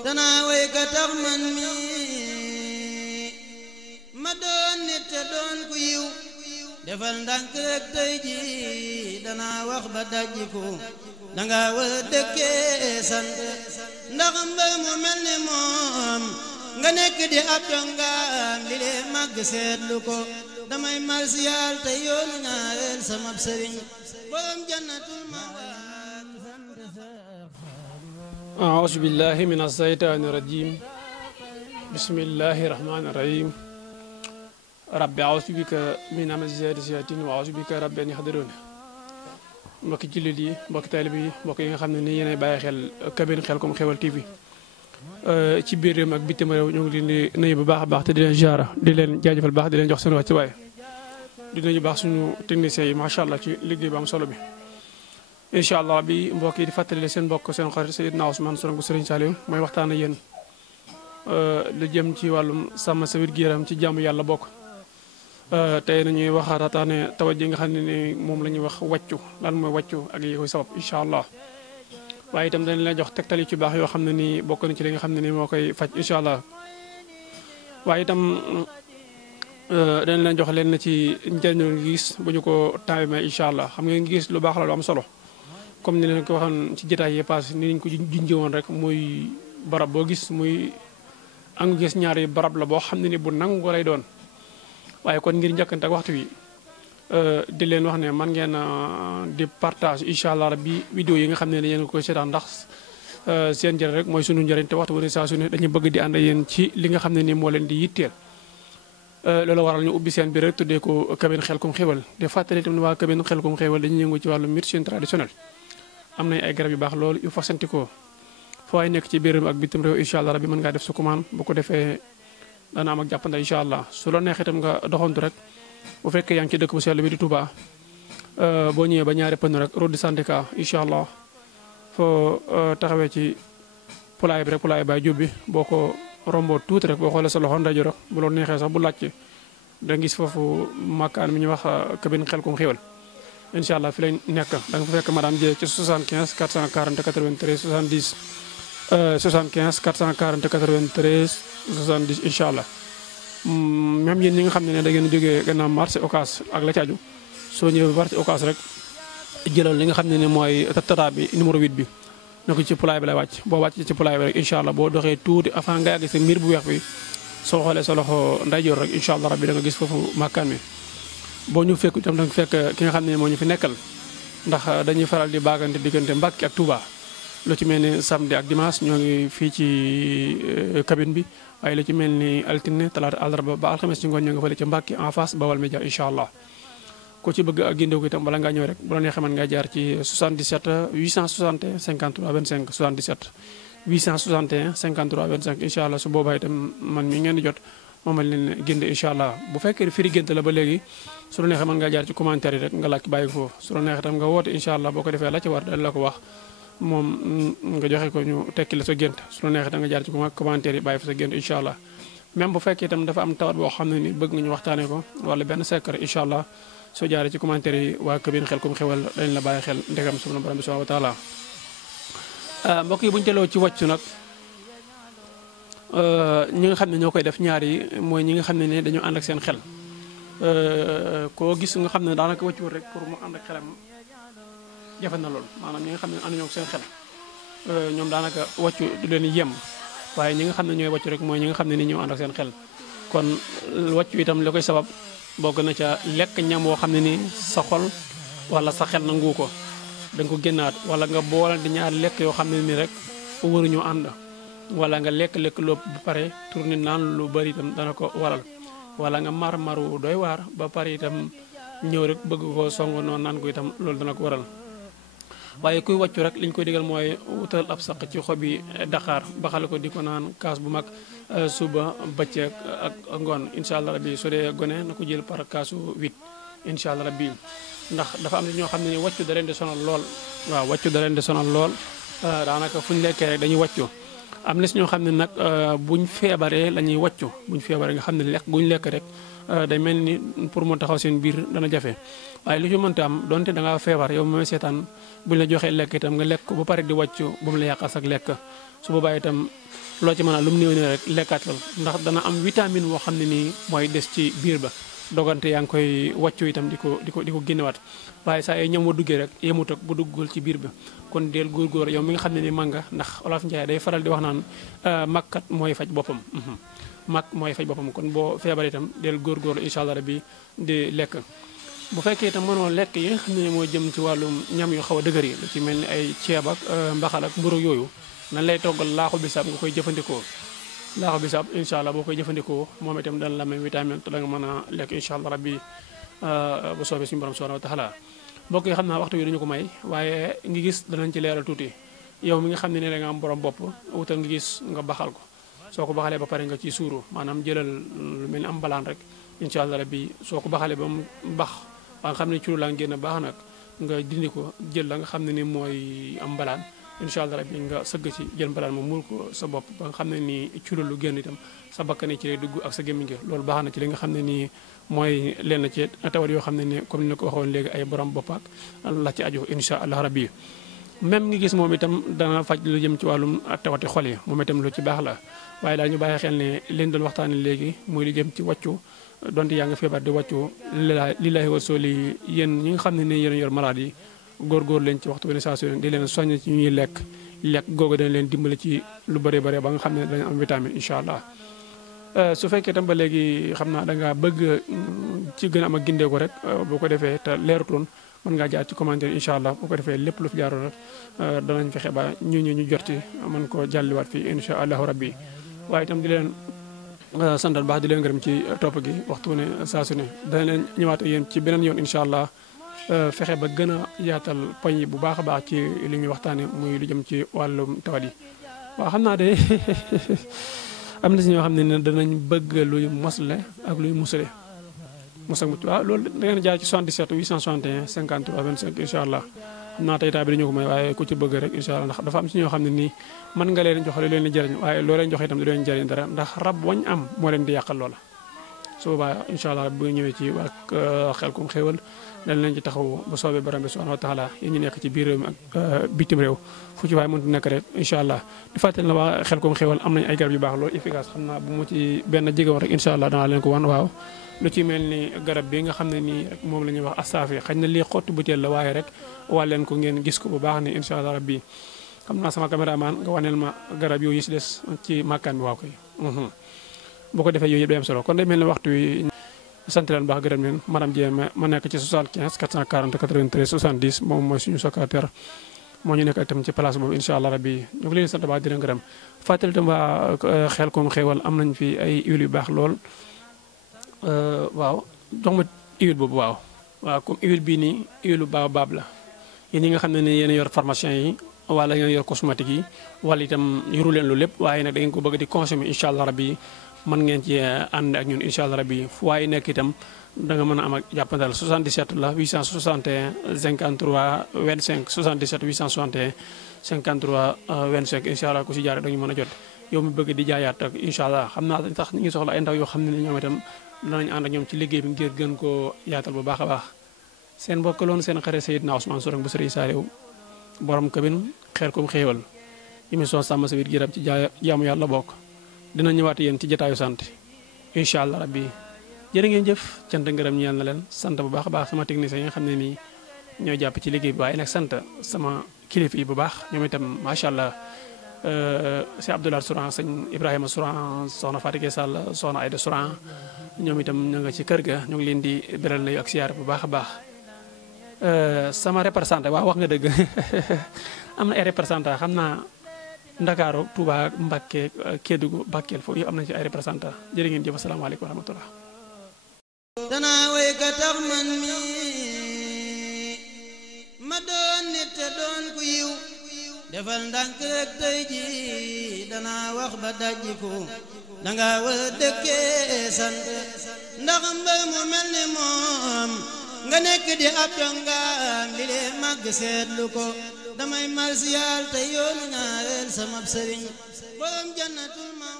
danaa way ka tax man mi ma doon nit te doon ku yiw defal ndànk rek tey ji danaa wax ba dajjiku danga war a dëkkee sant ndax mbër mu mel ni moom nga nekk di ab dongaam li lee màgg seetlu ko damay marsiyaal te yoonu ñaareel sama sëriñ borom jannatul ma'wa أعوذ بالله من الشيطان الرجيم بسم الله الرحمن الرحيم رب أعوذ بك من همزات الشياطين وأعوذ بك رب أن يحضرون mbokki jullit yi mbokki taalibe yi mbokk yi nga xam ne ni yéenay bàyyi xel cabine Khelcom Xewal TV ci biir réew mi ak bitim réew ñu ngi leen di nuyu bu baax a baax te di leen ziara di leen jaajëfal baax di leen jox seen wàccuwaay di nuyu baax suñu techniciens yi macha allah ci liggéey bu am solo bi. incha allah bi mbokk yi di fàttali seen mbokk seen xarit Seydina Ousmane Sonko Serigne Saliou mooy waxtaan ak yéen lu jëm ci wàllum sàmm sa wér-gu-yaram ci jàmm yàlla bokk. tey nañuy waxtaane tawat ji nga xam ne ni moom la ñuy wax wàccu lan mooy wàccu ak yi koy sabab incha allah waaye itam dañ leen jox tegtal yu ci baax yoo xam ne nii bokk na ci li nga xam ne nii moo koy faj incha allah waaye itam dañ leen jox leen na ci njëriñu ngi gis bu ñu ko temps may incha allah xam nga ngi gis lu baax la lu am solo comme ni leen ko waxoon ci jotaay yi passé ni ñu ko junjee woon rek muy barab boo gis muy angu gis ñaari barab la boo xam ne ni bu nangu lay doon waaye kon ngir njëkkante ak waxtu wi di leen wax ne man ngeen di partage incha allah rabbi vidéo yi nga xam ne yéen ko seetaan ndax seen njëriñ rek mooy sunu njëriñ te waxtu bu ne saa su ne dañu bëgg di ànd ak yéen ci li nga xam ne ni moo leen di yitteel. loolu waral ñu ubbi seen bi rek tuddee ko cabine Khelcom Xewal di fàttali tamit waa cabine Khelcom Xewal dañuy yëngu ci wàllu médecine traditionnelle am nañ ay garab yu baax loolu yu fasantikoo foo ay nekk ci biir ak bitim réew incha allah rabbi mën ngaa def sa commande bu ko defee dana am ak jàppanda incha allah su la neexee itam nga doxantu rek bu fekkee yaa ngi ci dëkk bu sell bi di Touba boo ñëwee ba ñaari pënn rek route du syndicat incha allah foo taxawee ci pulaay bi rek pulaay baay jub bi boo ko romboo tuuti rek boo xoolee sa loxo ndajo rek bu la neexee sax bu laajte da nga gis foofu makkaan mi ñuy wax cabine Khelcom Xewal incha allah fi lañ nekk da nga fa fekk madame Dieng ci 75 440 93 70 75 440 93 70 incha allah même yéen ñi nga xam ne da ngeen jógee gannaaw marché Ocass ak la ci aju soo ñëwee marché Ocass rek jëlal li nga xam ne mooy tata bi numéro 8 bi na ko ci pulaay bi lay wàcc boo wàcc ci pulaay bi rek incha allah boo doxee tuuti avant nga yàgg sa miir bu weex bi soo xoolee sa loxo ndeyjoor rek incha allah rabbi da nga gis foofu makkaan mi boo ñu fekk itam da nga fekk ki nga xam ne moo ñu fi nekkal ndax dañuy faral di baagante diggante Mbàkke ak Touba lu ci mel ni samedi ak dimanche ñoo ngi fii ci cabine bi waaye lu ci mel ni altine talaata àllarba ba alxames ci ngoon ñoo ngi fële ca Mbàkke en face Bawal Média incha allah ku ci bëgg ak gindeeku itam bala ngaa ñëw rek bu la neexee mën ngaa jaar ci 77 861 53 25 77 861 53 25 incha allah su boobaa itam man mi ngeen di jot moom la leen ginde incha allah bu fekkee firi gént la ba léegi su la neexee mën ngaa jaar ci commentaire yi rek nga laaj bàyyi ko foofu su la neexee itam nga woote incha allah boo ko defee la ci war dañ la ko wax moom nga joxe ko ñu tekki la sa gént su la neexee da nga jaar ci commentaire yi bàyyi fa sa gént incha allah même bu fekkee itam dafa am tawat boo xam ne ni bëgg nga ñu waxtaanee ko wala benn secret incha allah soo jaaree ci commentaire yi waa cabine Khelcom Xewal dañ la bàyyi xel ndegam subhanahu borom bi subhanahu wa taala mbokk yi bu ñu teloo ci wàccu nag ñi nga xam ne ñoo koy def ñaar yi mooy ñi nga xam ne ni dañoo ànd ak seen xel koo gis nga xam ne daanaka wàccuwul rek pour mu ànd ak xelam jafe na lool maanaam ñi nga xam ne ànd ñoo ak seen xel ñoom daanaka wàccu du leen yem waaye ñi nga xam ne ñooy wàccu rek mooy ñi nga xam ne ni ñoo ànd ak seen xel kon wàccu itam li koy sabab bokk na ca lekk ñam woo xam ne ni sa xol wala sa xel nangu ko da nga ko génnaat wala nga boole di ñaar lekk yoo xam ne ni rek waruñoo ànd wala nga lekk lopp ba pare tourné naan lu bari itam dana ko waral wala nga maru doy waar ba pare itam ñëw rek bëgg ko song noonu naan ko itam loolu dana ko waral waaye kuy wàccu rek liñ koy digal mooy wutal ab saq ci xobi Dakar baxal ko di ko naan kaas bu mag suba bëccëg ak ngoon incha allah rabbi su dee gone na ko jël par kaasu 8 incha allah rabbi ndax dafa am ñoo xam ne ni wàccu da leen di sonal lool waaw wàccu da leen di sonal lool daanaka fu ñu lekkee rek dañuy wàccu am na si ñoo xam ne nag buñ feebaree la ñuy wàccu buñ feebaree nga xam ne lekk guñ lekk rek day mel ni pour mu taxaw seen biir dana jafe waaye lu ci mënta am donte da ngaa feebar yow mooy seetaan buñ la joxee lekk itam nga lekk ko ba pare di wàccu bu mu la yàqal sax lekk su boobaa itam loo ci mën a lu mu néew néew rek lekkaatal ndax dana am vitamine boo xam ne nii mooy des ci biir ba dogante yaa ngi koy wàccu itam di ko génnewaat waaye saa ñam wa duggee rek yemut ak bu duggul ci biir ba kon deel góorgóor yow mi nga xam ne ni mag nga ndax Olof Njaay day faral di wax naan magkat mooy faj boppam mag mooy faj boppam kon boo feebar itam del góorgóorlu incha allah rabbi di lekk bu fekkee itam mënoo lekk yi nga xam ne moo jëm ci wàllum ñam yu xaw a dëgër yi lu ci mel ni ay ceeb ak mbaxal ak mburu yooyu nan lay toggal laaxu bisaab nga koy jëfandikoo laaxu bisaab incha allah boo koy jëfandikoo moom itam dana la may vitamine te da nga mën a lekk incha allah rabbi bu soobee suñu borom subhanahu wa taala mbokk yi xam naa waxtu wi duñu ko may waaye ngi gis danañ ci leeral tuuti yow mi nga xam ne ne da nga am borom bopp wutal ngi gis nga baxal ko soo ko baxalee ba pare nga ci suuru maanaam jëlal lu mel ni am balaan rek incha allah rabbi soo ko baxalee ba mu bax ba nga xam ne curu laa génn baax nag nga dindi ko jël la nga xam ne ni mooy am balaan incha allah rabbi nga sëgg ci jël mbalaan ma muur ko sa bopp ba nga xam ne nii curu lu génn itam sa bakkan ci lay dugg ak sa gémmiñ gi loolu baax na ci li nga xam ne nii mooy lenn ci tawat yoo xam ne ni comme ni ko waxoon léegi ay borom bopp ak la ci aju incha allah rabbi même ngi gis moom itam dana faj lu jëm ci wàllum tawati xol yi moom itam lu ci baax la waaye daal ñu bàyyi xel ne leen doon waxtaane léegi muy lu jëm ci wàccu donte yaa nga feebar di wàccu lillaahi wa sooli yéen ñi nga xam ne ni yéen yor malade yi góorgóor leen ci waxtu wane saa su ne di leen soññ ci ñuy lekk googu dana leen dimbali ci lu bëree bëri ba nga xam ne dañu am vitamine incha allah su fekkee tam ba léegi xam naa dangaa bëgg ci gën a am ak gindeeku rek boo ko defee te leerutoon mën ngaa jaar ci commentaire incha allah boo ko defee lépp lu fi jaaroo rek danañ fexe ba ñu jot ci mën ko jàlliwaat fii incha allahu rabbi waaye itam di leen santal baax di leen gërëm ci topp gi waxtu ne saa su ne dana leen ñëwaat ak yéen ci beneen yoon incha allah fexe ba gën a yaatal poñ yi bu baax a baax ci li ñuy waxtaane muy lu jëm ci wàllum tawat yi waaw xam naa de am na si ñoo xam ne danañ bëgg luy mosle ak luy musale mos ak mucc waaw loolu da ngeen jaar ci 77 861 53 25 incha allah xam naa tey taa bi dañu ko may waaye ku ci bëgg rek incha allah ndax dafa am si ñoo xam ne nii mën nga leen jox lu leen di jëriñ waaye loo leen joxe itam du leen jëriñ dara ndax rab wañ am moo leen di yàqal loola su boobaa incha allah bu ñëwee ci waa Xelcom Xéewal dañ leen ci taxaw bu soobee borom bi subhanahu wa taala yéen ñi nekk ci biir réew mi ak bitim réew fu ci waaye mënut nekk rek incha allah di fàttali na waa Xelcom Xéewal am nañ ay garab yu baax loolu efficace xam naa bu mu ci benn jege woon rek incha allah danaa leen ko wan waaw lu ci mel ni garab bi nga xam ne nii rek moom la ñuy wax astaafi xëy na lii xotti butéel la waaye rek waa leen ko ngeen gis ko bu baax ni incha allah rabbi xam naa sama caméraman nga waneel ma garab yooyu si des ci màkkaan bi waaw koy boo ko defee yooyu yëpp day am solo kon day mel ni waxtu wi sant leen baax gërëm leen madame Dieng ma nekk ci 75 440 93 70 moom mooy suñu secrétaire moo ñu nekk itam ci place boobu incha allah rabbi ñu ngi leen sant baax di leen gërëm fàttali itam waa Xelcom Xéewal am nañ fi ay huile yu baax lool waaw jox ma huile boobu waaw comme huile bii nii huile baobab la yéen ñi nga xam ne ni yéen yor pharmacien yi wala yéen yor cosmétique yi wala itam yoru leen lu lépp waaye nag da ngeen ko bëgg di consommer incha allah rabbi mën ngeen ci ànd ak ñun incha allah rabbi fu waaye nekk itam da nga mën a am ak jàppandal 77 la 861 53 25 77 861 53 25 incha allah ku si jaaree dañu mën a jot yow mi bëgg di jaayaat ak incha allah xam naa tax ñu ngi soxla ay ndaw yoo xam ne ñoom itam danañ ànd ak ñoom ci liggéey bi ngir gën koo yaatal bu baax a baax seen mbokk loon seen xarit Seydina Ousmane Sourang bu Sëriñ Saaliw borom cabine Xelcom Xéewal émission sàmm sa biir girab ci jaamu yàlla bokk dina ñëwaat yéen ci jotaayu sant incha allah rabbi jërë ngeen jëf cant ngërëm ñeel na leen sant bu baax a baax sama technicien yi nga xam ne nii ñoo jàpp ci liggéey bi waaye nag sant sama kilifa yi bu baax ñoom itam macha allah si Abdoulaye Sourang sëñ Ibrahima Sourang soxna Fatick Sall soxna Aïda Sourang ñoom itam ñu nga ci kër ga ñu ngi leen di beral nayu ak siyaar bu baax a baax sama représentant waaw wax nga dëgg am na ay représentant xam naa Ndakaaru Touba Mbacké Kédougou Bakel foofu yëpp am nañu ci ay représentant jërë ngeen jëf asalaamaaleykum wa rahmatullah danaa way ka tax man mi ma doon nit te doon ku yiw defal ndànk rek tey ji danaa wax ba dajjiku danga war a dëkkee sant ndax mbër mu mel ni moom nga nekk di ab dongaam li lee màgg seetlu ko damay marsiyaal te yoonu ñaareel sama sëriñ borom jannatul ma